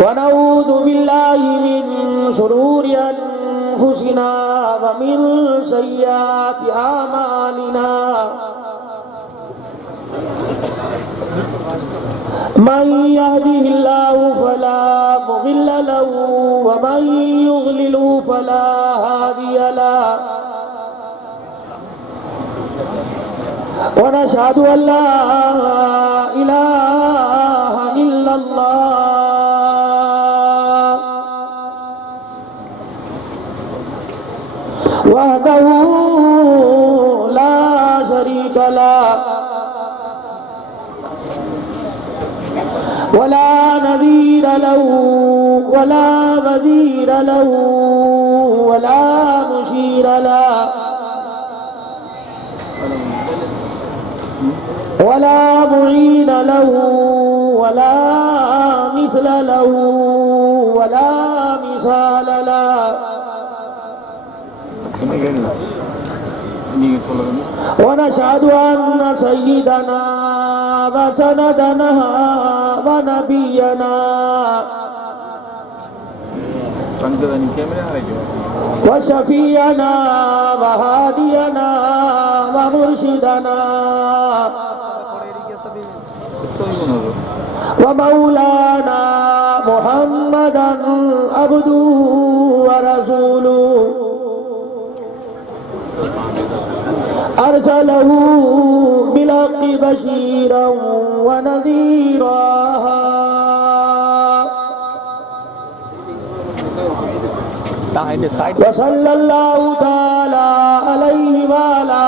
ونعوذ بالله من شرور أنفسنا ومن سيئات أعمالنا من يهده الله فلا مضل له ومن يضلل فلا هادي له ونشهد أن لا إله إلا الله وحده لا شريك له ولا نذير له ولا مثيل له ولا مشير له ولا معين له ولا مثل له ولا مثال له ونشهد أن سيدنا وسندنا ونبينا وشفينا وهادينا ومرشدنا ومولانا محمدا عبده ورسوله أرسله بالحق بشيرا ونذيرا وصلى الله تعالى عليه وعلى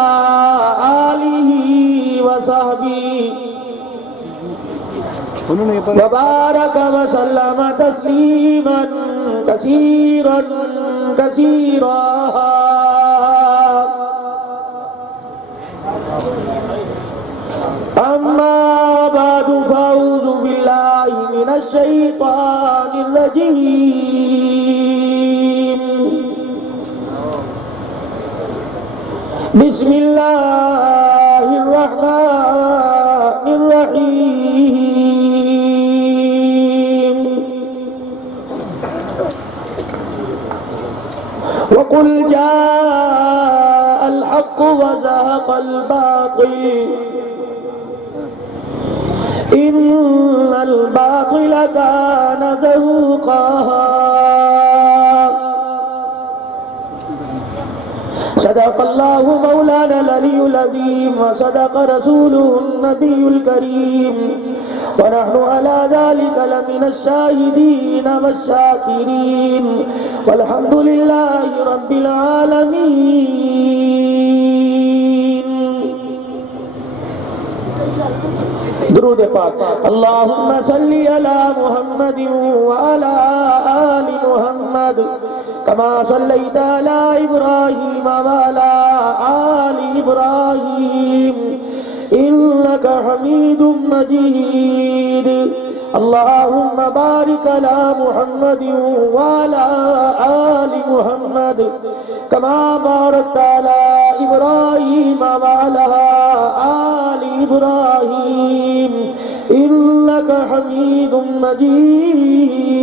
آله وصحبه وبارك وسلم تسليما كثيرا كثيرا أما بعد فأعوذ بالله من الشيطان الرجيم بسم الله الرحمن الرحيم وقل جاء الحق وزهق الباطل إن الباطل كان زهوقا صدق الله مولانا العلي العظيم وصدق رسوله النبي الكريم ونحن على ذلك لمن الشاهدين والشاكرين والحمد لله رب العالمين درود پاک اللهم صل على محمد وعلى آل محمد كما صليت على إبراهيم وعلى آل إبراهيم إنك حميد مجيد اللهم بارك على محمد وعلى آل محمد كما باركت على إبراهيم وعلى آل إبراهيم إنك حميد مجيد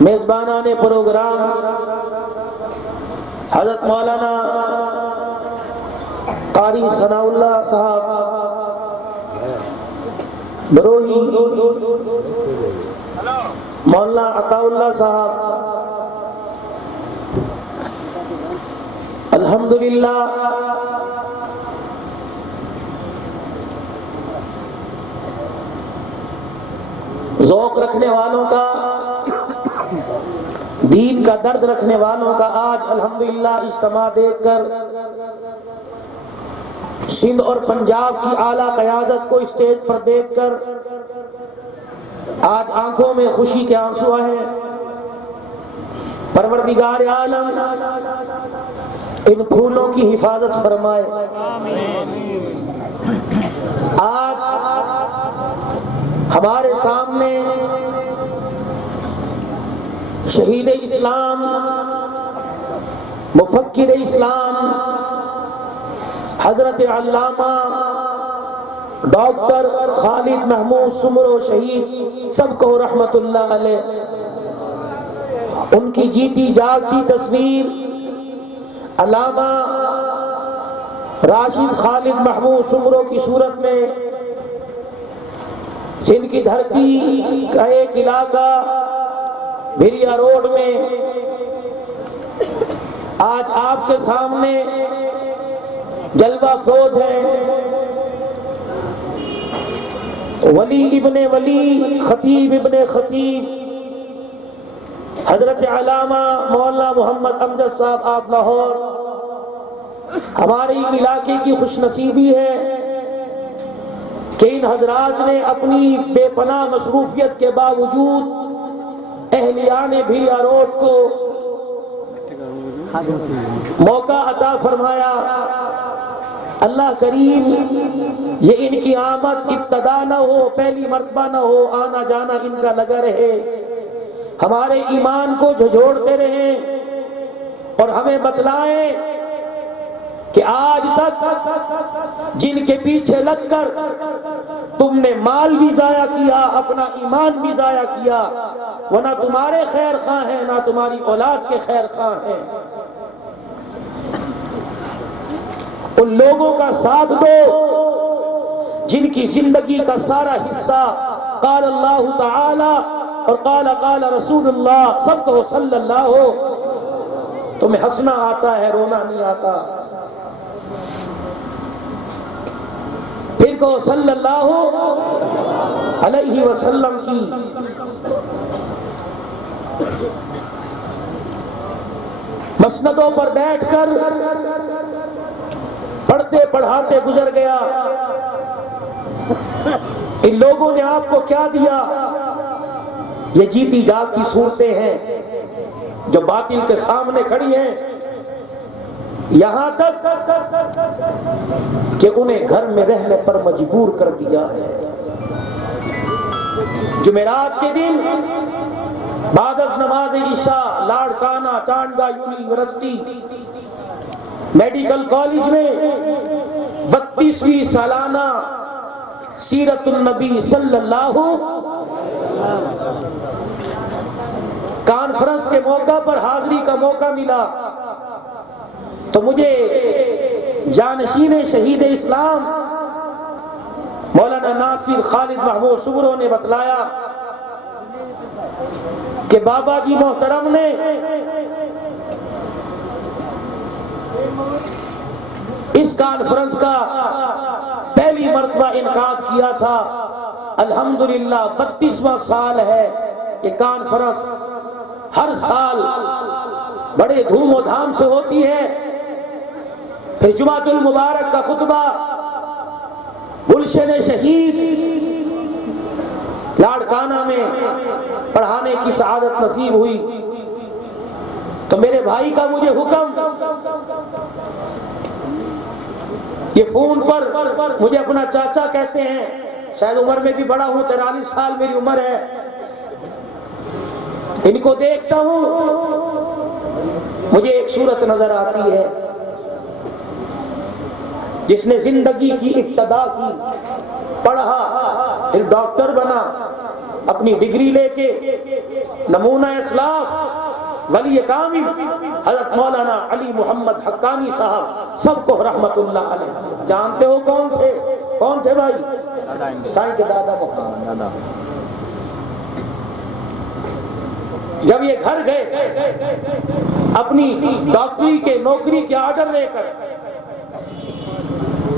میزبانان پروگرام حضرت مولانا قاری ثناء اللہ صاحب بروہی، مولانا عطاء اللہ صاحب، الحمدللہ ذوق رکھنے والوں کا، دین کا درد رکھنے والوں کا آج الحمدللہ اجتماع دیکھ کر سندھ اور پنجاب کی اعلیٰ قیادت کو اسٹیج پر دیکھ کر آج آنکھوں میں خوشی کے آنسو آئے۔ پروردگار عالم ان پھولوں کی حفاظت فرمائے۔ آج ہمارے سامنے شہید اسلام، مفکر اسلام، حضرت علامہ ڈاکٹر خالد محمود سمرو شہید، سب کو رحمت اللہ علیہ، ان کی جیتی جاگتی تصویر علامہ راشد خالد محمود سمرو کی صورت میں سندھ کی دھرتی کا ایک علاقہ بھیریا روڈ میں آج آپ کے سامنے جلوہ فروز ہے۔ ولی ابن ولی، خطیب ابن خطیب، حضرت علامہ مولانا محمد امجد صاحب آپ لاہور، ہمارے علاقے کی خوش نصیبی ہے کہ ان حضرات نے اپنی بے پناہ مصروفیت کے باوجود اہلیان بھیریا روڈ کو موقع عطا فرمایا۔ اللہ کریم یہ ان کی آمد ابتدا نہ ہو، پہلی مرتبہ نہ ہو، آنا جانا ان کا لگا رہے، ہمارے ایمان کو جھنجھوڑتے رہیں اور ہمیں بتلائیں کہ آج تک جن کے پیچھے لگ کر تم نے مال بھی ضائع کیا، اپنا ایمان بھی ضائع کیا، وہ نہ تمہارے خیر خواہ ہیں نہ تمہاری اولاد کے خیر خواہ ہیں۔ ان لوگوں کا ساتھ دو جن کی زندگی کا سارا حصہ قال اللہ تعالی اور قال رسول اللہ، سب کو صلی اللہ ہو۔ تمہیں ہنسنا آتا ہے، رونا نہیں آتا، پھر کو صلی اللہ علیہ وسلم کی مسندوں پر بیٹھ کر پڑھتے پڑھاتے گزر گیا۔ ان لوگوں نے آپ کو کیا دیا؟ یہ جیتی جاگتی صورتیں ہیں جو باطل کے سامنے کھڑی ہیں، یہاں تک کہ انہیں گھر میں رہنے پر مجبور کر دیا ہے۔ جمعرات کے دن بعد از نماز عشاء لاڑکانہ چانڈگا یونیورسٹی میڈیکل کالج میں 32ویں سالانہ سیرت النبی صلی اللہ کانفرنس کے موقع پر حاضری کا موقع ملا تو مجھے جانشین شہید اسلام مولانا ناصر خالد محمود سمرو نے بتلایا کہ بابا جی محترم نے اس کانفرنس کا پہلی مرتبہ انعقاد کیا تھا۔ الحمدللہ 32واں سال ہے یہ کانفرنس، ہر سال بڑے دھوم و دھام سے ہوتی ہے۔ پھر جمعۃ المبارک کا خطبہ گلشن شہید لاڑکانہ میں پڑھانے کی سعادت نصیب ہوئی تو میرے بھائی کا مجھے حکم، یہ فون پر مجھے اپنا چاچا کہتے ہیں، شاید عمر میں بھی بڑا ہوں، 43 سال میری عمر ہے، ان کو دیکھتا ہوں مجھے ایک صورت نظر آتی ہے جس نے زندگی کی ابتدا کی، پڑھا، پھر ڈاکٹر بنا، اپنی ڈگری لے کے نمونہ اسلاف ولی کامل حضرت مولانا علی محمد حقانی صاحب سب کو رحمت اللہ علیہ، جانتے ہو کون تھے بھائی؟ سائیں کے دادا محمد۔ جب یہ گھر گئے اپنی ڈاکٹری کے نوکری کے آرڈر لے کر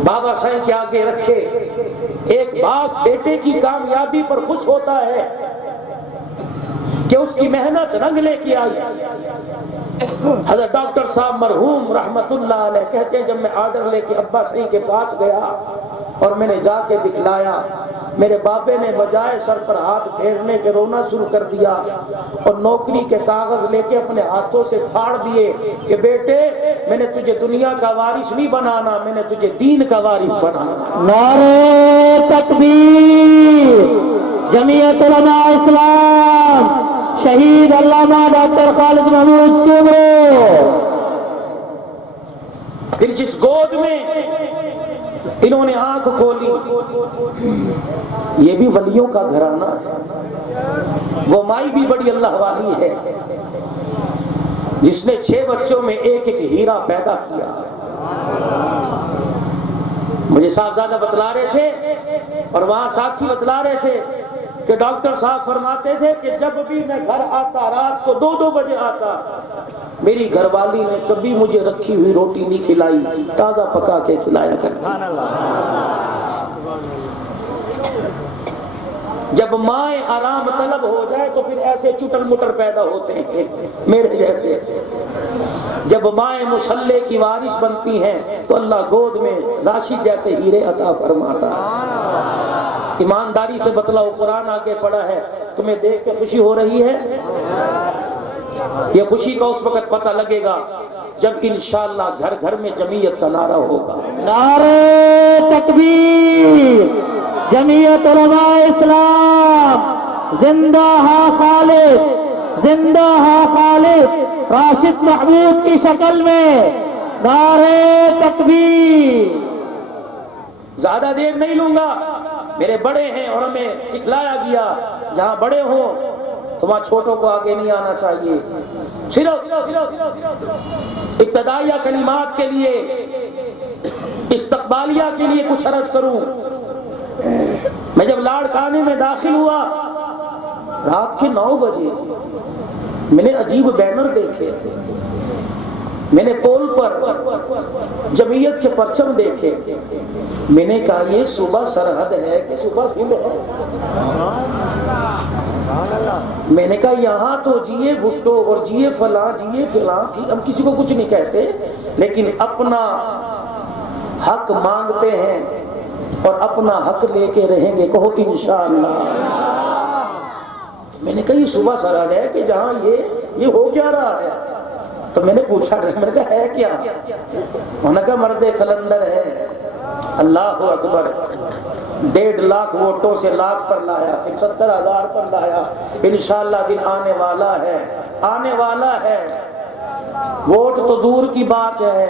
بابا سائیں کے آگے رکھے، ایک باپ بیٹے کی کامیابی پر خوش ہوتا ہے کہ اس کی محنت رنگ لے کے آئی۔ حضرت ڈاکٹر صاحب مرحوم رحمت اللہ علیہ کہتے ہیں جب میں آرڈر لے کے ابا سائیں کے پاس گیا اور میں نے جا کے دکھلایا، میرے بابے نے بجائے سر پر ہاتھ پھیرنے کے رونا شروع کر دیا اور نوکری کے کاغذ لے کے اپنے ہاتھوں سے پھاڑ دیے کہ بیٹے میں نے تجھے دنیا کا وارث نہیں بنانا، میں نے تجھے دین کا وارث بنانا۔ نعرہ تکبیر، جمعیت علماء اسلام، شہید علامہ ڈاکٹر خالد محمود سومرو۔ پھر جس گود میں انہوں نے آنکھ کھولی، یہ بھی ولیوں کا گھرانہ ہے، وہ مائی بھی بڑی اللہ والی ہے جس نے 6 بچوں میں ایک ایک ہیرا پیدا کیا۔ مجھے صاحبزادہ بتلا رہے تھے اور وہاں ساتھی بتلا رہے تھے کہ ڈاکٹر صاحب فرماتے تھے کہ جب بھی میں گھر آتا رات کو 2 بجے آتا، میری گھر والی نے کبھی مجھے رکھی ہوئی روٹی نہیں کھلائی، تازہ پکا کے کھلایا کرتی۔ جب مائیں آرام طلب ہو جائے تو پھر ایسے چٹر مٹر پیدا ہوتے ہیں میرے جیسے۔ جب مائیں مسلح کی وارث بنتی ہیں تو اللہ گود میں راشد جیسے ہیرے عطا فرماتا ہے۔ ایمانداری سے بتلاؤ، قرآن آگے پڑھا ہے، تمہیں دیکھ کے خوشی ہو رہی ہے؟ یہ خوشی کا اس وقت پتہ لگے گا جب انشاءاللہ گھر گھر میں جمعیت کا نعرہ ہوگا۔ نعرہ تکبیر، جمعیت علماء اسلام، زندہ ہے خالد، زندہ ہے خالد، راشد محمود کی شکل میں، نعرہ تکبیر۔ زیادہ دیر نہیں لوں گا، میرے بڑے ہیں اور ہمیں سکھلایا گیا جہاں بڑے ہوں تو وہاں چھوٹوں کو آگے نہیں آنا چاہیے۔ صرف ابتدائیہ کلمات کے لیے، استقبالیہ کے لیے کچھ عرض کروں۔ میں جب لاڑکانے میں داخل ہوا رات کے 9 بجے، میں نے عجیب بینر دیکھے، میں نے پول پر جمعیت کے پرچم دیکھے، میں نے کہا یہ صبح سرحد ہے کہ صبح سندھ ہے؟ میں نے کہا یہاں تو جیے بھٹو اور جیے فلاں کی، ہم کسی کو کچھ نہیں کہتے لیکن اپنا حق مانگتے ہیں اور اپنا حق لے کے رہیں گے، کہو انشاءاللہ۔ میں نے کہا یہ صبح سرحد ہے کہ جہاں یہ ہو کیا رہا ہے؟ تو میں نے پوچھا، میں نے کہا ہے کیا؟ انہوں نے کہا مرد قلندر ہے۔ اللہ اکبر، 1.5 لاکھ ووٹوں سے لاکھ پر لایا، پھر 70,000 پر لایا۔ انشاءاللہ دن آنے والا ہے، آنے والا ہے۔ ووٹ تو دور کی بات ہے،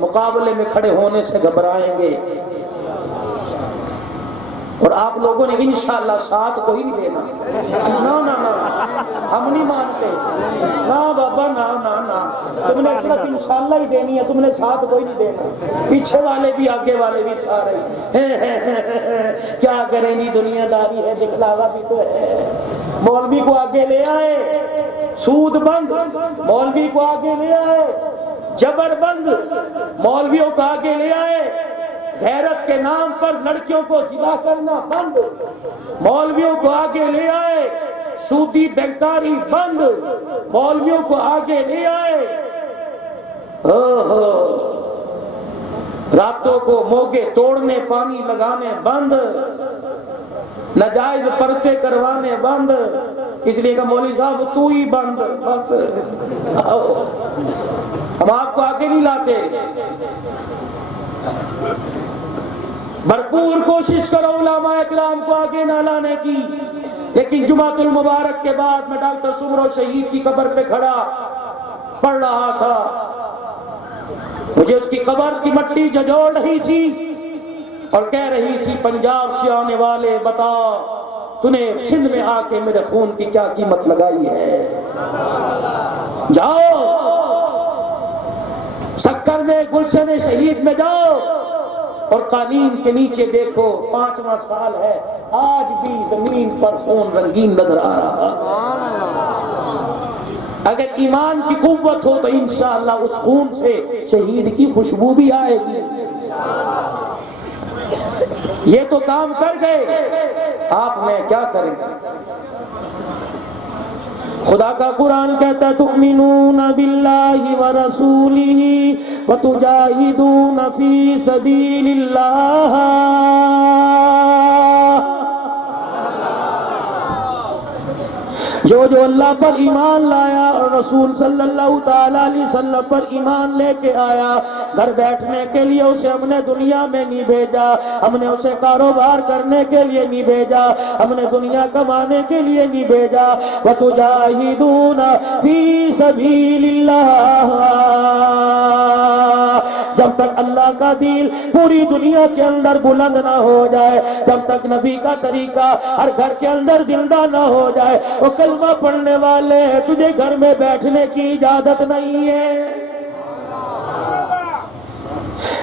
مقابلے میں کھڑے ہونے سے گھبرائیں گے اور آپ لوگوں نے انشاءاللہ ساتھ کوئی نہیں دینا۔ نا ہم نہیں مانتے، نا بابا نا، تم نے صرف انشاءاللہ ہی دینی ہے، تم نے ساتھ کوئی نہیں دینا۔ پیچھے والے بھی آگے والے بھی سارے کیا کریں گی، دنیا داری ہے، دکھلاوا بھی تو ہے۔ مولوی کو آگے لے آئے، سود بند، مولوی کو آگے لے آئے، جبر بند، مولویوں کو آگے لے آئے، غیرت کے نام پر لڑکیوں کو ذبح کرنا بند، مولویوں کو آگے لے آئے، سودی بینکاری بند، مولویوں کو آگے لے آئے، راتوں کو موگے توڑنے پانی لگانے بند، ناجائز پرچے کروانے بند۔ اس لیے کہ مولوی صاحب تو ہی بند، بس ہم آپ کو آگے نہیں لاتے۔ بھرپور کوشش کرو علماء اکرام کو آگے نہ لانے کی، لیکن جمعۃ المبارک کے بعد میں ڈاکٹر سمرو شہید کی قبر پہ کھڑا پڑھ رہا تھا، مجھے اس کی قبر کی مٹی جھنجھوڑ رہی تھی اور کہہ رہی تھی پنجاب سے آنے والے بتا نے سندھ میں آ کے میرے خون کی کیا قیمت لگائی ہے؟ جاؤ سکر میں گلشن شہید میں جاؤ اور قالین کے نیچے دیکھو، 5واں سال ہے، آج بھی زمین پر خون رنگین نظر آ رہا۔ اگر ایمان کی قوت ہو تو انشاءاللہ اس خون سے شہید کی خوشبو بھی آئے گی۔ یہ تو کام کر گئے، آپ میں کیا کریں؟ خدا کا قرآن کہتا ہے تؤمنون باللہ ورسولہ وتجاہدون فی سبیل اللہ۔ جو اللہ پر ایمان لایا اور رسول صلی اللہ تعالی علیہ وسلم پر ایمان لے کے آیا، گھر بیٹھنے کے لیے اسے ہم نے دنیا میں نہیں بھیجا، ہم نے اسے کاروبار کرنے کے لیے نہیں بھیجا، ہم نے دنیا کمانے کے لیے نہیں بھیجا۔ وَتُجَاهِدُونَ فِي سَبِيلِ اللَّهِ، جب تک اللہ کا دین پوری دنیا کے اندر بلند نہ ہو جائے، جب تک نبی کا طریقہ ہر گھر کے اندر زندہ نہ ہو جائے، وہ کلمہ پڑھنے والے تجھے گھر میں بیٹھنے کی اجازت نہیں ہے۔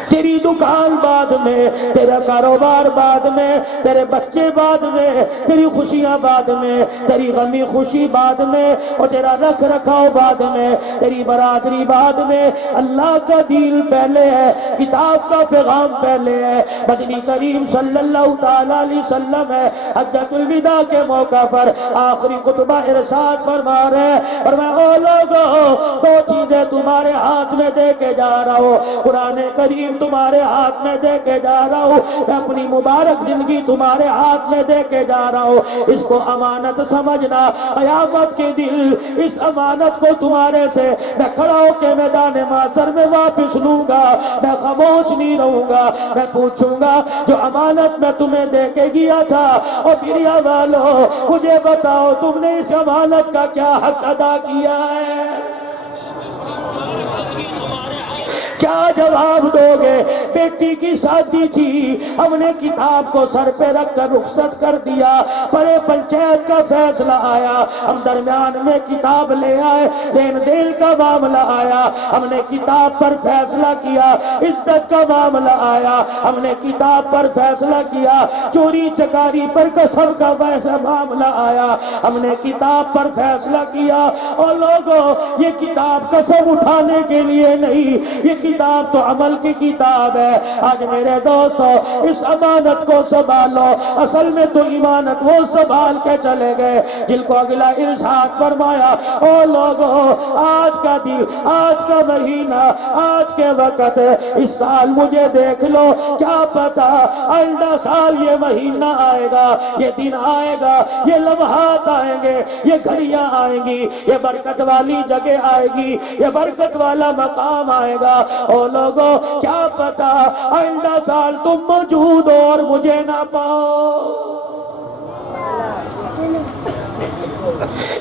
تیری دکان بعد میں، تیرا کاروبار بعد میں، تیرے بچے بعد میں، تیری خوشیاں بعد میں، تیری غمی خوشی بعد میں، اور تیرا رکھ رکھاؤ بعد میں، تیری برادری بعد میں۔ اللہ کا دین پہلے ہے، کتاب کا پیغام پہلے ہے۔ مدنی کریم صلی اللہ تعالی علیہ وسلم ہے حجۃ الوداع کے موقع پر آخری خطبہ ارشاد فرما رہے اور میں او لوگوں، دو چیزیں تمہارے ہاتھ میں دے کے جا رہا ہوں، قرآن کریم تمہارے ہاتھ میں دے کے جا رہا ہوں، میں اپنی مبارک زندگی تمہارے ہاتھ میں دے کے جا رہا ہوں، اس کو امانت سمجھنا۔ قیامت کے دن اس امانت کو تمہارے سے میں کھڑا ہو کے میدان محشر میں واپس لوں گا، میں خاموش نہیں رہوں گا، میں پوچھوں گا جو امانت میں تمہیں دے کے گیا تھا، اور دنیا والوں مجھے بتاؤ تم نے اس امانت کا کیا حق ادا کیا ہے؟ کیا جواب دو گے؟ بیٹی کی شادی تھی، ہم نے کتاب کو سر پہ رکھ کر رخصت کر دیا، بڑے پنچایت کا فیصلہ آیا، ہم درمیان میں کتاب لے آئے، لین دین کا معاملہ آیا، ہم نے کتاب پر فیصلہ کیا، عزت کا معاملہ آیا، ہم نے کتاب پر فیصلہ کیا، چوری چکاری پر قسم کا ویسا معاملہ آیا، ہم نے کتاب پر فیصلہ کیا۔ اور لوگوں، یہ کتاب قسم اٹھانے کے لیے نہیں، یہ کتاب تو عمل کی کتاب ہے۔ آج میرے دوستو اس امانت کو سنبھالو، اصل میں تو امانت وہ سنبھال کے چلے گئے جن کو اگلا ارشاد فرمایا او لوگوں، آج کا دن، آج کا مہینہ، آج کے وقت، اس سال مجھے دیکھ لو، کیا پتا آئندہ سال یہ مہینہ آئے گا، یہ دن آئے گا، یہ لمحات آئیں گے، یہ گھڑیاں آئیں گی، یہ برکت والی جگہ آئے گی، یہ برکت والا مقام آئے گا۔ او لوگوں، کیا پتا آئندہ سال تم موجود ہو اور مجھے نہ پاؤ۔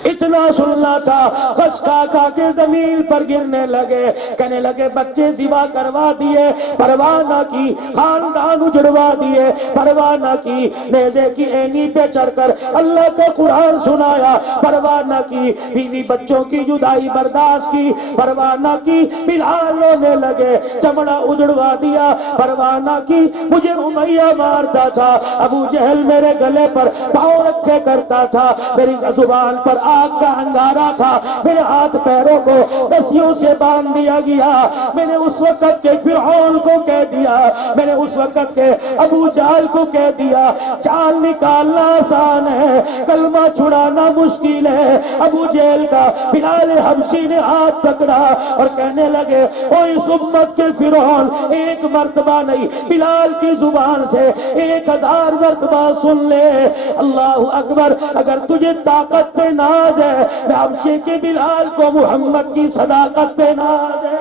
اتنا سننا تھا، غش کھا کے زمین پر گرنے لگے، کہنے لگے بچے ذبح کروا دیے، پرواہ نہ کی، خاندان اجڑوا دیے، پرواہ نہ کی، نیزے کی اینی پہ چڑھ کر اللہ کا قرآن سنایا، پرواہ نہ کی، بیوی بچوں کی جدائی برداشت کی، پرواہ نہ کی، بلال رونے لگے، چمڑا اجڑوا دیا، پرواہ نہ کی، مجھے امیہ مارتا تھا، ابو جہل میرے گلے پر پاؤں رکھے کرتا تھا، میری زبان پر آگ کا انگارہ تھا، میرے ہاتھ پیروں کو رسیوں سے باندھ دیا گیا، میں نے اس وقت کے فرعون کو کہہ دیا، میں نے اس وقت کے ابو جہل کو کہہ دیا، چال نکالنا آسان ہے، کلمہ چھڑانا مشکل ہے۔ ابو جہل کا بلال حبشی نے ہاتھ پکڑا اور کہنے لگے او اس امت کے فرعون، ایک مرتبہ نہیں، بلال کی زبان سے 1000 مرتبہ سن لے، اللہ اکبر۔ اگر تجھے طاقت پہ ناز ہے، میں حبشے کے بلال کو محمد کی صداقت پہ ناز ہے۔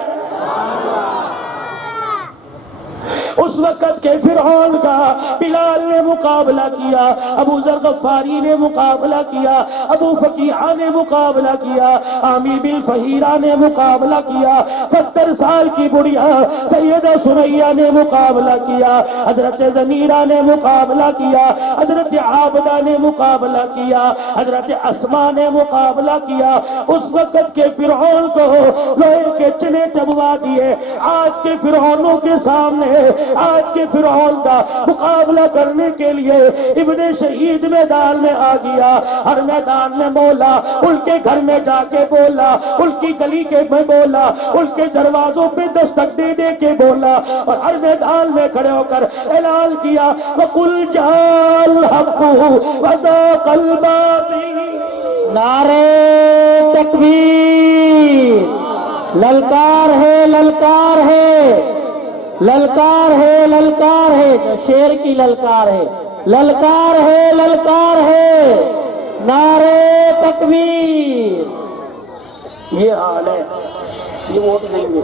اس وقت کے فرعون کا بلال نے مقابلہ کیا، ابو ذر غفاری نے مقابلہ کیا، ابو فقیہ نے مقابلہ کیا، عامر بن فہیرہ نے مقابلہ کیا، 70 سال کی بڑھیا سیدہ سمیہ نے مقابلہ کیا، حضرت زمیرہ نے مقابلہ کیا، حضرت عابدہ نے مقابلہ کیا، حضرت اسماء نے مقابلہ کیا۔ اس وقت کے فرعون کو لوہے کے چنے چبوا دیے۔ آج کے فرعونوں کے سامنے، آج کے فرعون کا مقابلہ کرنے کے لیے ابن شہید میدان میں آ گیا۔ ہر میدان میں بولا، ان کے گھر میں جا کے بولا، ان کی گلی کے میں بولا، ان کے دروازوں پہ دستک دے دے کے بولا، اور ہر میدان میں کھڑے ہو کر اعلان کیا وَقُلْ جَاءَ الْحَقُّ وَزَاقَ الْبَاطِلُ۔ نعرے تکبیر، للکار ہے، للکار ہے، للکار ہے، للکار ہے، جو شیر کی للکار ہے، للکار ہے، للکار ہے، نعرے تکبیر۔ یہ حال ہے، یہ ووٹ دیں گے۔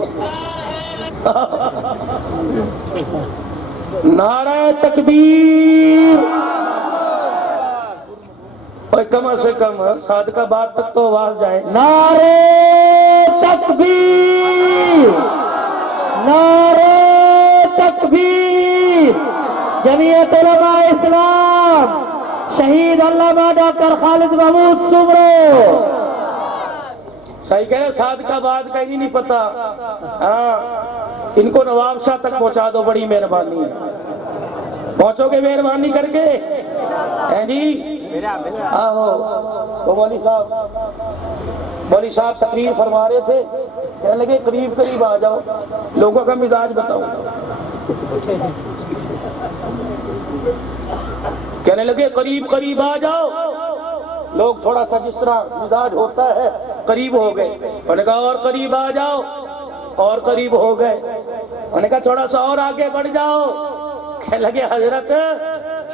نعرہ تکبیر، اور کم سے کم صادقہ بات تک تو آواز جائے۔ نعرے تکبیر، نعرے تکبیر۔ جمعیت علماء اسلام شہید علامہ ڈاکٹر خالد محمود سمرو۔ صحیح کہہ رہے، صادقہ بات کا ہی نہیں پتا۔ ہاں، ان کو نواب شاہ تک پہنچا دو، بڑی مہربانی ہے۔ پہنچو گے مہربانی کر کے؟ ہیں جی؟ آہو، تو مولوی صاحب تقریر فرما رہے تھے، کہنے لگے قریب قریب آ جاؤ، لوگوں کا مزاج بتاؤ۔ کہنے لگے قریب قریب آ جاؤ، لوگ تھوڑا سا جس طرح مزاج ہوتا ہے قریب ہو گئے۔ انہوں نے کہا اور قریب آ جاؤ، اور قریب ہو گئے۔ انہوں نے کہا تھوڑا سا اور آگے بڑھ جاؤ۔ کہنے لگے حضرت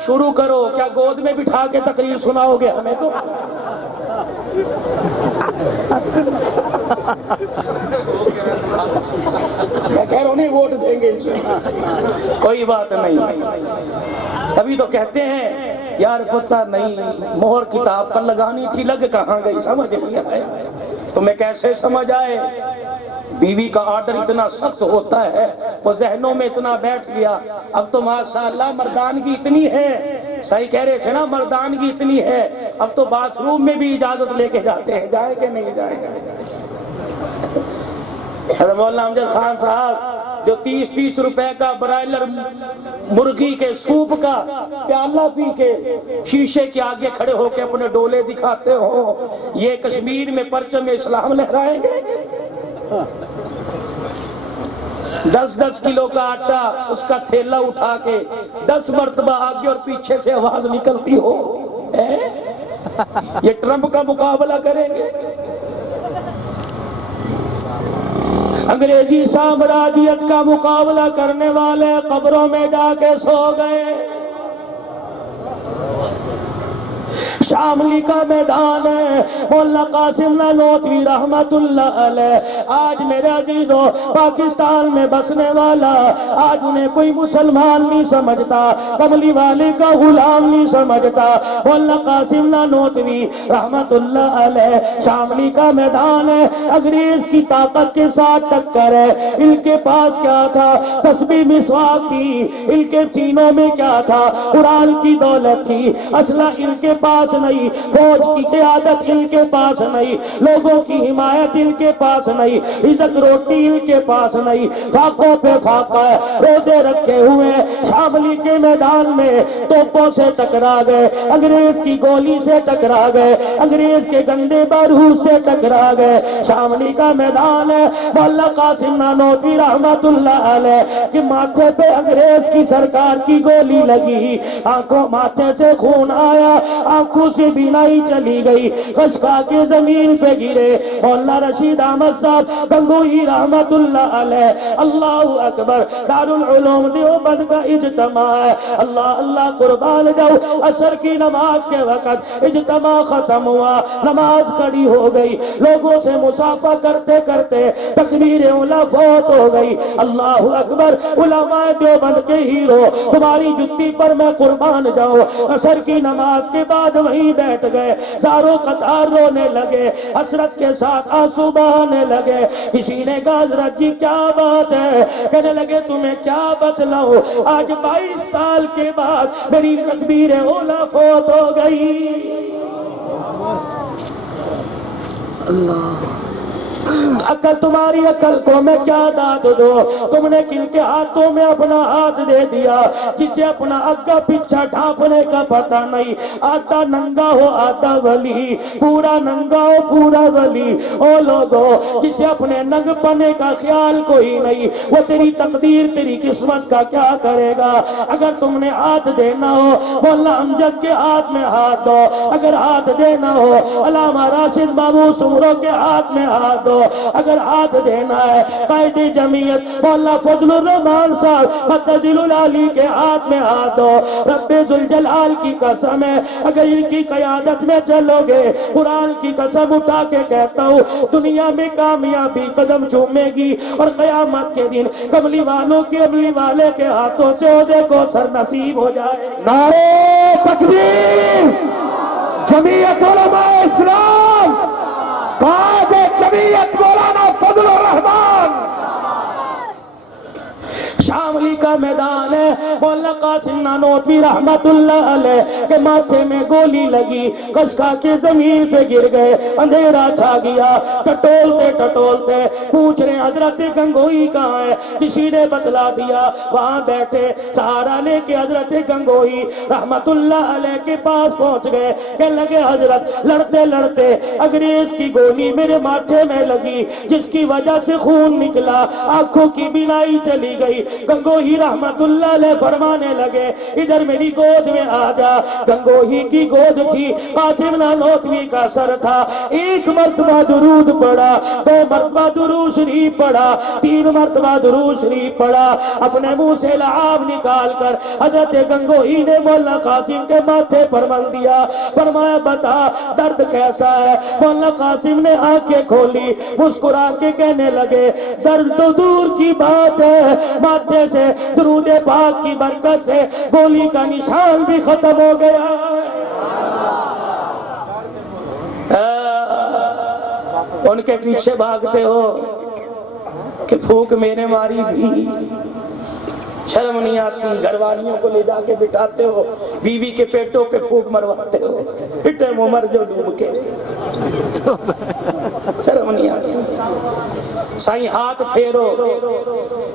شروع کرو، کیا گود میں بٹھا کے تقریر سناؤ گے ہمیں؟ تو میں کہہ رہا ہوں نہیں ووٹ دیں گے انشاءاللہ، کوئی بات نہیں۔ تبھی تو کہتے ہیں یار پتہ نہیں مہر کتاب پر لگانی تھی، لگ کہاں گئی سمجھ نہیں آئے۔ تمہیں کیسے سمجھ آئے؟ بیوی کا آرڈر اتنا سخت ہوتا ہے، وہ ذہنوں میں اتنا بیٹھ گیا۔ اب تو ماشاءاللہ مردانگی اتنی ہے، صحیح کہہ رہے تھے نا، مردانگی اتنی ہے، اب تو باتھ روم میں بھی اجازت لے کے جاتے ہیں، جائے کہ نہیں جائے گا؟ حضرت مولانا امجد خان صاحب جو 30 روپے کا برائلر مرغی کے سوپ کا پیالہ پی کے شیشے کے آگے کھڑے ہو کے اپنے ڈولے دکھاتے ہو، یہ کشمیر میں پرچم اسلام لہرائیں گے؟ 10 کلو کا آٹا اس کا تھیلا اٹھا کے 10 مرتبہ آگے اور پیچھے سے آواز نکلتی ہو، یہ ٹرمپ کا مقابلہ کریں گے؟ انگریزی سامراجیت کا مقابلہ کرنے والے قبروں میں جا کے سو گئے۔ شاملی کا میدان ہے، مولانا قاسم نانوتوی رحمت اللہ علیہ آج میرے عزیزوں پاکستان میں بسنے والا، آج انہیں کوئی مسلمان نہیں سمجھتا، کملی والے کا غلام نہیں سمجھتا۔ مولانا قاسم نانوتوی رحمت اللہ علیہ شاملی کا میدان ہے، انگریز کی طاقت کے ساتھ ٹکر ہے۔ ان کے پاس کیا تھا؟ تسبیح مسواک تھی، ان کے سینوں میں کیا تھا؟ قرآن کی دولت تھی، اسلحہ ان کے پاس نہیں، فوج کی قیادت ان کے پاس نہیں، لوگوں کی حمایت ان کے پاس نہیں، عزت روٹی ان کے پاس نہیں، فاقوں پہ فاقہ ہے، روزے رکھے ہوئے شاملی کے میدان میں توپوں سے ٹکرا گئے، انگریز کی گولی سے ٹکرا گئے، انگریز کے گندے بارود سے ٹکرا گئے۔ شاملی کا میدان ہے، مولانا قاسم نانوتوی رحمت اللہ علیہ کہ ماتھے پہ انگریز کی سرکار کی گولی لگی، آنکھوں ماتھے سے خون آیا، آنکھوں آنکھوں سے بینائی چلی گئی، خشکا کے زمین پہ گرے۔ مولانا رشید احمد صاحب گنگوہی رحمت اللہ علیہ، اللہ اکبر، دارالعلوم دیوبند کا اجتماع ہے۔ اللہ اللہ قربان جاؤ، عصر کی نماز کے وقت اجتماع ختم ہوا، نماز کھڑی ہو گئی، لوگوں سے مصافحہ کرتے کرتے تکبیر اولا فوت ہو گئی۔ اللہ اکبر، علماء دیوبند کے ہیرو، تمہاری جتی پر میں قربان جاؤں۔ عصر کی نماز کے بعد وہیں بیٹھ گئے، زاروں قطار رونے لگے، حسرت کے ساتھ آنسو بہانے لگے۔ کسی نے کہا حضرت جی کیا بات ہے؟ کہنے لگے تمہیں کیا بتلاؤں، آج 22 سال کے بعد میری تکبیر اولا فوت ہو گئی۔ عقل، تمہاری عقل کو میں کیا داد دوں؟ تم نے کن کے ہاتھوں میں اپنا ہاتھ دے دیا، جسے اپنا اگا پیچھا ڈھانپنے کا پتہ نہیں، آدھا ننگا ہو آدھا ولی، پورا ننگا ہو پورا ولی۔ او لوگو، جسے اپنے ننگ پنے کا خیال کوئی نہیں، وہ تیری تقدیر تیری قسمت کا کیا کرے گا؟ اگر تم نے ہاتھ دینا ہو مولا امجد کے ہاتھ میں ہاتھ دو، اگر ہاتھ دینا ہو علامہ راشد بابو سمرو کے ہاتھ میں ہاتھ دو، اگر ہاتھ دینا ہے قائد جمعیت مولا فضل الرحمان صاحب متزل العالی کے ہاتھ میں ہاتھ دو۔ رب ذوالجلال کی قسم ہے، اگر ان کی قیادت میں چلو گے، قرآن کی قسم اٹھا کے کہتا ہوں، دنیا میں کامیابی قدم چومے گی، اور قیامت کے دن کملی والوں کے عملی والے کے ہاتھوں سے عہدے کو سر نصیب ہو جائے۔ نعرے تکبیر، جمعیت علماء اسلام، قائد جمعیت مولانا فضل الرحمان۔ شاملی کا میدان ہے، مولانا قاسم نانوتوی رحمت اللہ علیہ کے ماتھے میں گولی لگی، کشکا کے زمین پہ گر گئے، اندھیرا چھا گیا، ٹٹولتے ٹٹولتے پوچھ رہے حضرت گنگوہی کہاں ہے؟ کسی نے بتلا دیا، وہاں بیٹھے سہارا لے کے حضرت گنگوہی رحمت اللہ علیہ کے پاس پہنچ گئے، کہنے لگے حضرت لڑتے لڑتے انگریز کی گولی میرے ماتھے میں لگی، جس کی وجہ سے خون نکلا، آنکھوں کی بینائی چلی گئی۔ گنگوہی رحمت اللہ علیہ فرمانے لگے ادھر میری گود میں آ جا۔ گنگوہی کی گود تھی، قاسم نانوتوی کا سر تھا، ایک مرتبہ درود پڑھا، 2 مرتبہ درود شریف پڑھا، 3 مرتبہ درود شریف پڑھا، اپنے منہ سے لعاب نکال کر حضرت گنگوہی نے مولانا قاسم کے ماتھے پر مل دیا، فرمایا بتا درد کیسا ہے؟ مولانا قاسم نے آنکھیں کھولی، مسکرا کے کہنے لگے درد تو دور کی بات ہے، ماتھے سے درود پاک کی برکت سے گولی کا نشان بھی ختم ہو گیا۔ ان کے پیچھے بھاگتے ہو کہ پھونک میرے ماری تھی، شرم نہیں آتی؟ گھر والیوں کو لے جا کے بٹھاتے ہو، بیوی کے پیٹوں پہ پھونک مرواتے ہو، پٹے منہ مر جو ڈوب کے، شرم نہیں آتی؟ سائیں ہاتھ پھیرو،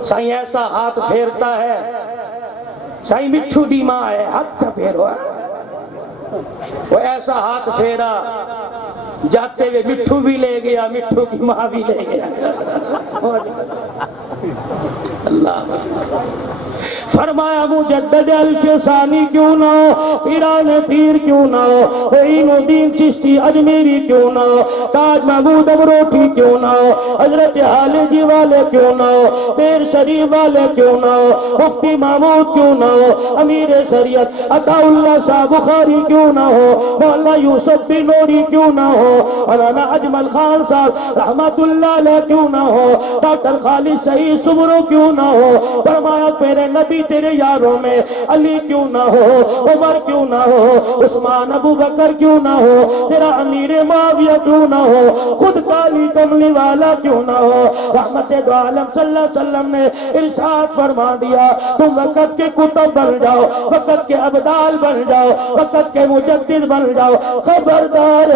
سائیں ایسا ہاتھ پھیرتا ہے، سائیں مٹھو دی ماں ہے، ہاتھ سے پھیرو، وہ ایسا ہاتھ پھیرا جاتے ہوئے مٹھو بھی لے گیا، مٹھو کی ماں بھی لے گیا۔ اللہ فرمایا مجدد الف ثانی کیوں نہ ہو، پیران پیر کیوں نہ ہو، معین الدین چشتی اجمیری کیوں نہ ہو، تاج محمود امروٹھی کیوں نہ ہو، حضرت حالجی والے کیوں نہ ہو، پیر شریف والے کیوں نہ ہو، مفتی محمود کیوں نہ ہو، امیر شریعت عطا اللہ شاہ بخاری کیوں نہ ہو، مولانا یوسف بن نوری کیوں نہ ہو، مولانا اجمل خان صاحب رحمت اللہ علیہ کیوں نہ ہو، ڈاکٹر خالد شہید سمرو کیوں نہ ہو، فرمایا میرے نبی تیرے یاروں میں علی کیوں نہ ہو، عمر کیوں نہ ہو، عثمان ابو بکر کیوں نہ ہو، تیرا امیر معاویہ کیوں نہ ہو، خود کالی کملی والا کیوں نہ ہو۔ رحمت دو عالم صلی اللہ علیہ وسلم نے ارشاد فرما دیا تم وقت کے کتب بن جاؤ، وقت کے ابدال بن جاؤ، وقت کے مجدد بن جاؤ، خبردار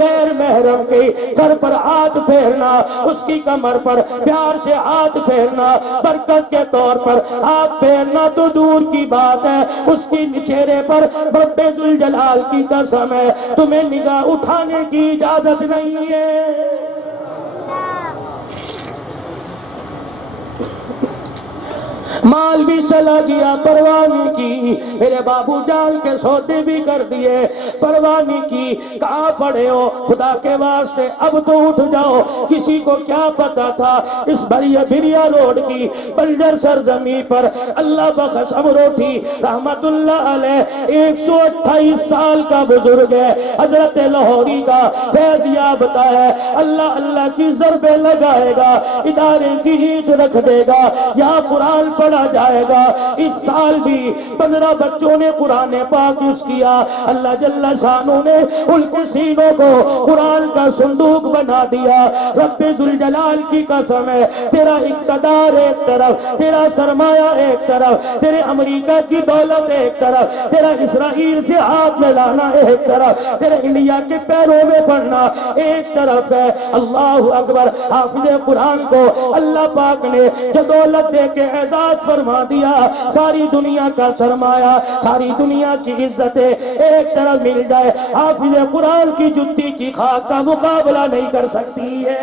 غیر محرم کی سر پر ہاتھ پھیرنا، اس کی کمر پر پیار سے ہاتھ پھیرنا، برکت کے طور پر ہاتھ پھیرنا تو دور کی بات ہے، اس کی چہرے پر رب ذوالجلال کی قسم ہے تمہیں نگاہ اٹھانے کی اجازت نہیں ہے۔ مال بھی چلا گیا پرواہ نہیں کی، میرے بابو جان کے سودے بھی کر دیے پرواہ نہیں کی۔ کہاں پڑے ہو خدا کے واسطے اب تو اٹھ جاؤ، کسی کو کیا پتا تھا اس بھریا روڈ کی بنجر سرزمین پر اللہ بخشم روٹھی رحمت اللہ علیہ 128 سال کا بزرگ ہے، حضرت لاہوری کا فیض یافتہ ہے، اللہ اللہ کی ضربیں لگائے گا، ادارے کی اینٹ رکھ دے گا، یہاں قرآن پڑھا جائے گا۔ اس سال بھی 15 بچوں نے قرآن پاک یوز کیا، اللہ جل شانہ نے ان کے سینوں کو قرآن کا صندوق بنا دیا۔ رب ذوالجلال کی قسم ہے، تیرا اقتدار ایک طرف، تیرا سرمایہ ایک طرف، تیرے امریکہ کی دولت ایک طرف، تیرا اسرائیل سے ہاتھ میں لانا ایک طرف، تیرے انڈیا کے پیروں میں پڑنا ایک طرف ہے۔ اللہ اکبر۔ حافظ قرآن کو اللہ پاک نے جو دولت دے کے اعزاز فرما دیا، ساری دنیا کا سرمایہ، ساری دنیا کی عزتیں ایک طرف مل جائے، حافظ قرآن کی جتی کی خاک کا مقابلہ نہیں کر سکتی ہے۔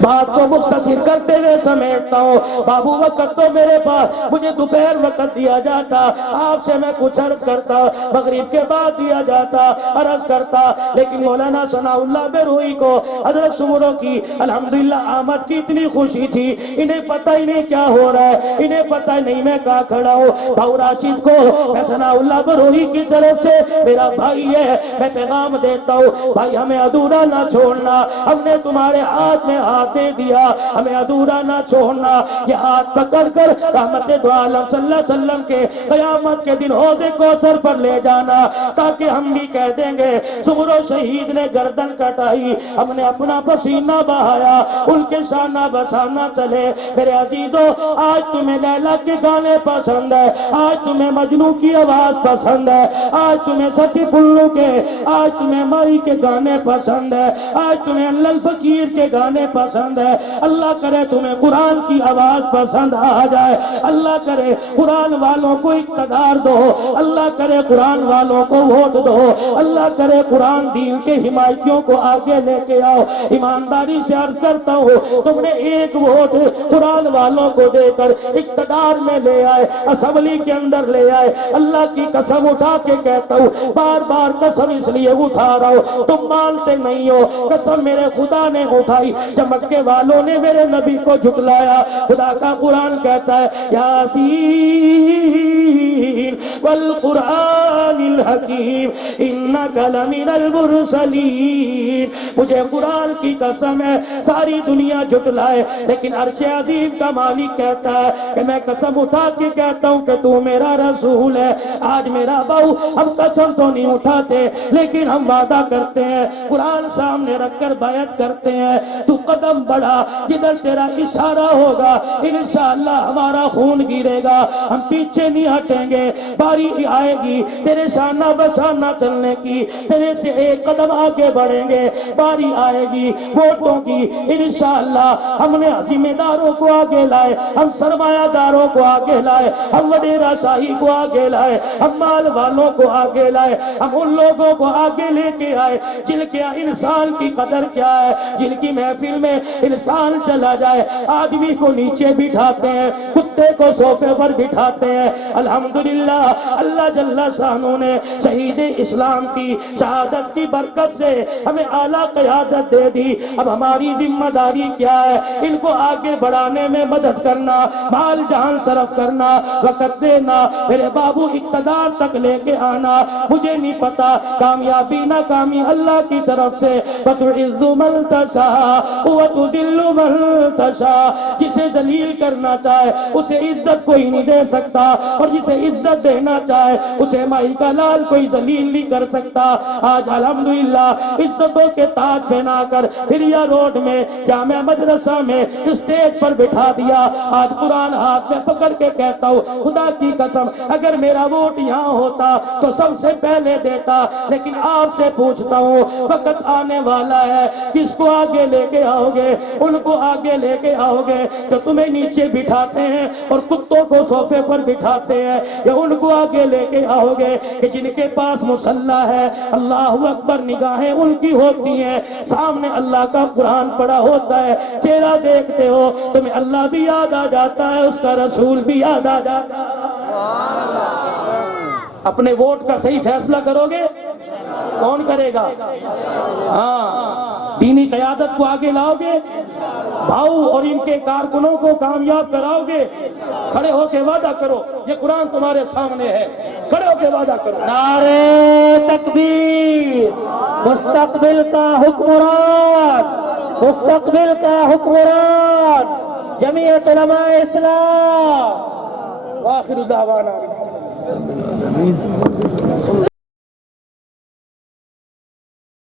بات کو مختصر کرتے ہوئے سمیٹتا ہوں، بابو وقت تو میرے پاس مجھے دوپہر وقت دیا جاتا، آپ سے میں کچھ عرض کرتا، مغرب کے بعد دیا جاتا، عرض کرتا، لیکن مولانا ثناء اللہ بیروئی کو حضرت سمروں کی الحمدللہ آمد کی اتنی خوشی تھی، انہیں پتہ ہی نہیں کیا ہو رہا ہے، انہیں پتہ نہیں میں کہاں کھڑا ہوں۔ بھاؤ راشد کو میں ثناء اللہ بیروئی کی طرف سے میرا بھائی ہے، میں پیغام دیتا ہوں، بھائی ہمیں ادھورا نہ چھوڑنا، ہم نے تمہارے ہاتھ میں ہاتھ دے دیا، ہمیں ادھورا نہ چھوڑنا، یہ ہاتھ پکڑ کر رحمت دو عالم صلی اللہ علیہ وسلم کے قیامت کے دن حوض کوثر پر لے جانا، تاکہ ہم بھی کہہ دیں گے سمرو شہید نے گردن کٹائی، ہم نے اپنا پسینہ بہایا، ان کے شانہ بشانہ چلے۔ میرے عزیزو، آج تمہیں لیلا کے گانے پسند ہے، آج تمہیں مجنوں کی آواز پسند ہے، آج تمہیں سسی پلو کے، آج تمہیں مائی کے گانے پسند ہے، آج تمہیں اللہ الفقیر کے گانے پسند ہے، اللہ کرے تمہیں قرآن کی آواز پسند آ جائے، اللہ کرے قرآن والوں کو اقتدار دو، اللہ کرے قرآن والوں کو ووٹ دو، اللہ کرے قرآن دین کے حمایتیوں کو آگے لے کے آؤ۔ ایمانداری سے عرض کرتا ہوں، تم نے ایک ووٹ قرآن والوں کو دے کر اقتدار میں لے آئے، اسمبلی کے اندر لے آئے، اللہ کی قسم اٹھا کے کہتا ہوں، بار بار قسم اس لیے اٹھا رہا ہوں، تم مانتے نہیں ہو، قسم میرے خدا نے اٹھائی جب مکے والوں نے میرے نبی کو جھٹلایا۔ خدا کا قرآن کہتا ہے، یاسین والقرآن الحکیم انک لمن المرسلین۔ مجھے قرآن کی قسم ہے، ساری دنیا جھٹلائے لیکن عرش عظیم کا مالک کہتا ہے کہ میں قسم اٹھا کے کہتا ہوں کہ تو میرا رسول ہے۔ آج میرا باؤ ہم قسم تو نہیں اٹھاتے لیکن ہم وعدہ کرتے ہیں، قرآن سامنے رکھ کر بیعت کرتے ہیں، تو قدم بڑھا، جدھر تیرا اشارہ ہوگا انشاءاللہ ہمارا خون گرے گا، ہم پیچھے نہیں ہٹیں گے۔ باری آئے گی تیرے شانہ بشانہ چلنے کی، تیرے سے ایک قدم آگے بڑھیں گے، باری آئے گی ووٹوں کی، انشاءاللہ ہم نے ذمہ داروں کو آگے لائے، ہم سرمایہ داروں کو آگے لائے، ہم وڈیرہ شاہی کو آگے لائے، ہم مال والوں کو آگے لائے، ہم ان لوگوں کو آگے لے کے آئے جن کے انسان کی قدر کیا ہے، جن کی محفل میں انسان چلا جائے آدمی کو نیچے بٹھاتے ہیں، کتے کو صوفے پر بٹھاتے ہیں۔ الحمدللہ اللہ جل شانہ نے شہید اسلام کی شہادت کی برکت سے ہمیں اعلیٰ قیادت دے دی۔ اب ہماری ذمہ داری کیا ہے؟ ان کو آگے بڑھانے میں مدد کرنا، مال جان صرف کرنا، وقت دینا، میرے بابو اقتدار تک لے کے آنا۔ مجھے نہیں پتا کامیابی ناکامی اللہ کی طرف سے، وَتُعِزُّ مَن تَشَاءُ وَتُذِلُّ مَن تَشَاءُ۔ جسے ذلیل کرنا چاہے اسے عزت کوئی نہیں دے سکتا، اور جسے عزت دینا چاہے اسے مائی کا لال کوئی ذلیل نہیں کر سکتا۔ آج الحمدللہ عزتوں کے تاج پہنا کر ہریا روڈ میں جامع مدرسہ میں اسٹیج پر بٹھا دیا۔ آج قرآن ہاتھ میں پکڑ کے کہتا ہوں، خدا کی قسم اگر میرا ووٹ یہاں ہوتا تو سب سے پہلے دیتا، لیکن آپ سے پوچھتا ہوں وقت آنے والا ہے، کس کو آگے لے کے آؤ گے؟ ان کو آگے لے کے آؤ گے جو تمہیں نیچے بٹھاتے ہیں اور کتوں کو صوفے پر بٹھاتے ہیں، یا ان کو آگے لے کے آؤ گے کہ جن کے پاس مصلی ہے، اللہ اکبر، نگاہیں ان کی ہوتی ہیں، سامنے اللہ کا قرآن پڑا ہوتا ہے، چہرہ دیکھتے ہو تمہیں اللہ بھی یاد آ جاتا ہے، اس کا رسول بھی یاد آ جاتا ہے۔ اپنے ووٹ کا صحیح فیصلہ کرو گے، کون کرے گا؟ ہاں، دینی قیادت کو آگے لاؤ گے، بھاؤ اور ان کے کارکنوں کو کامیاب کراؤ گے، کھڑے ہو کے وعدہ کرو، یہ قرآن تمہارے سامنے ہے، کھڑے ہو کے وعدہ کرو۔ نعرے تکبیر، مستقبل کا حکمران، مستقبل کا حکمران جمعیت علماء اسلام۔ وآخر دعوانا